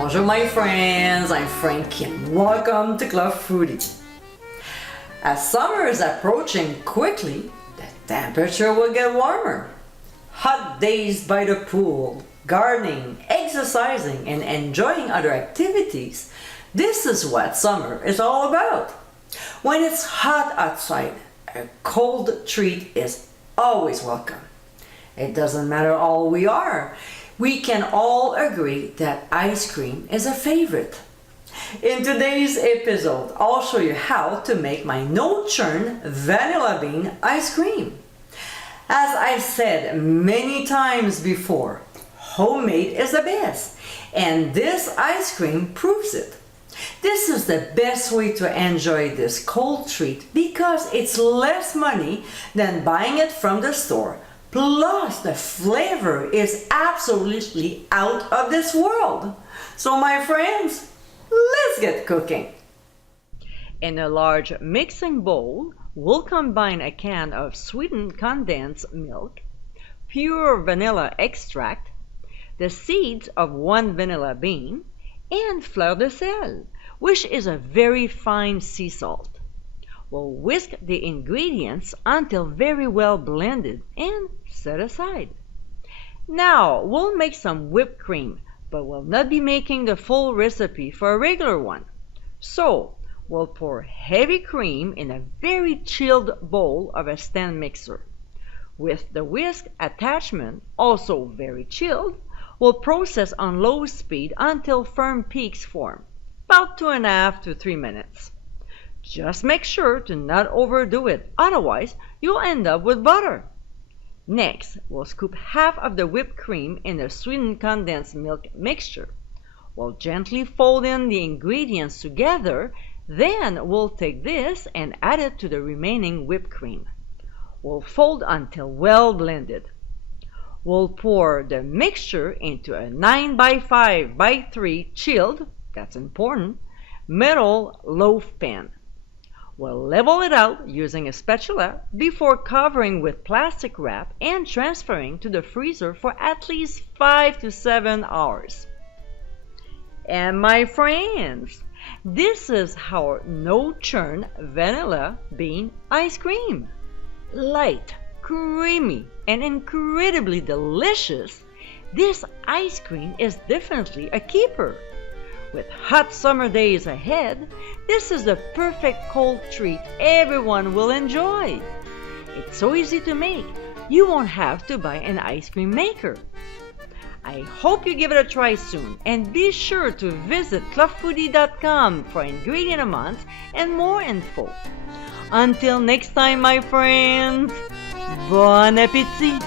Bonjour my friends, I'm Frankie and welcome to Club Foodie. As summer is approaching quickly, the temperature will get warmer. Hot days by the pool, gardening, exercising and enjoying other activities. This is what summer is all about. When it's hot outside, a cold treat is always welcome. It doesn't matter how old we are. We can all agree that ice cream is a favorite. In today's episode, I'll show you how to make my no-churn vanilla bean ice cream. As I've said many times before, homemade is the best, and this ice cream proves it. This is the best way to enjoy this cold treat because it's less money than buying it from the store. Plus, the flavor is absolutely out of this world. So my friends, let's get cooking. In a large mixing bowl, we'll combine a can of sweetened condensed milk, pure vanilla extract, the seeds of 1 vanilla bean, and fleur de sel, which is a very fine sea salt. We'll whisk the ingredients until very well blended and set aside. Now we'll make some whipped cream, but we'll not be making the full recipe for a regular one. So we'll pour heavy cream in a very chilled bowl of a stand mixer. With the whisk attachment also very chilled, we'll process on low speed until firm peaks form, about 2.5 to 3 minutes. Just make sure to not overdo it, otherwise you'll end up with butter. Next, we'll scoop half of the whipped cream in the sweetened condensed milk mixture. We'll gently fold in the ingredients together, then we'll take this and add it to the remaining whipped cream. We'll fold until well blended. We'll pour the mixture into a 9 by 5 by 3 chilled, that's important, metal loaf pan. We'll level it out using a spatula before covering with plastic wrap and transferring to the freezer for at least 5 to 7 hours. And my friends, this is our no-churn vanilla bean ice cream. Light, creamy, and incredibly delicious, this ice cream is definitely a keeper. With hot summer days ahead, this is the perfect cold treat everyone will enjoy. It's so easy to make, you won't have to buy an ice cream maker. I hope you give it a try soon, and be sure to visit clubfoodie.com for ingredient amounts and more info. Until next time, my friends, bon appétit!